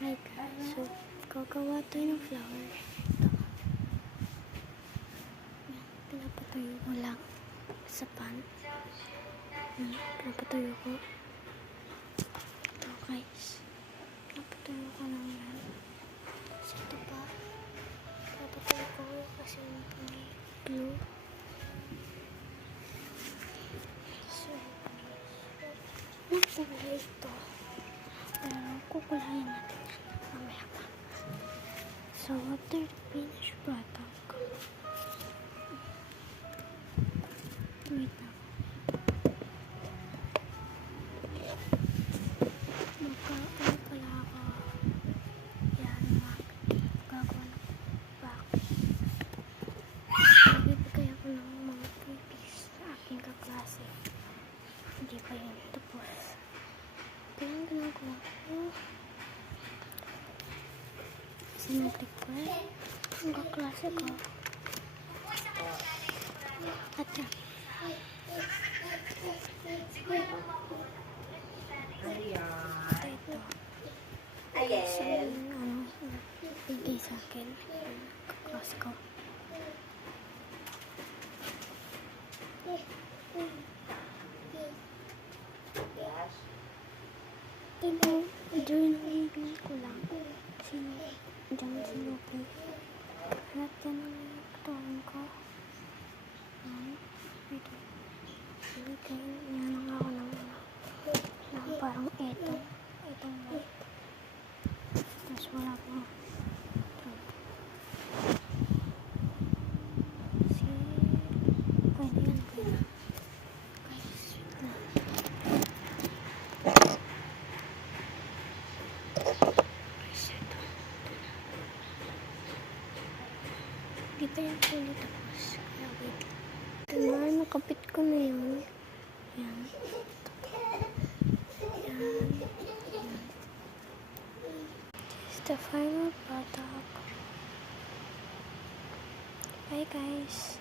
Hi guys, so gagawa tayo ng flower. Ito. Yan, pinapatuyo ko lang sa pan. Yan, pinapatuyo ko. Ito guys, pinapatuyo ko lang yan. So ito pa, pinapatuyo ko kasi may glue. So, nakulay ito. Pero kukulayan natin yan mamaya pa. So after the finish product, wait lang. Magkakaroon pala ako. Yan, gagawa ng back. Nagbibigay ako ng mga freebies sa aking kaklase. Hindi pa yun tapos. Ito yung ginagawa ko. Kasi nag-request ang kaklase ko. At yan. Ito. Kasi bigay sa akin ang kaklase ko. Journaling ko lang kasi dyan sinupi lahat yan ang katawan ko. Ito bigay niya lang ako ng parang itong white, tapos wala ko kasi pwede yan guys. Di pa yan fully tapos. Kaya wait lang. Ito na, nakapit ko na yun. Yan. Yan. Yan. This is the final product. Bye guys.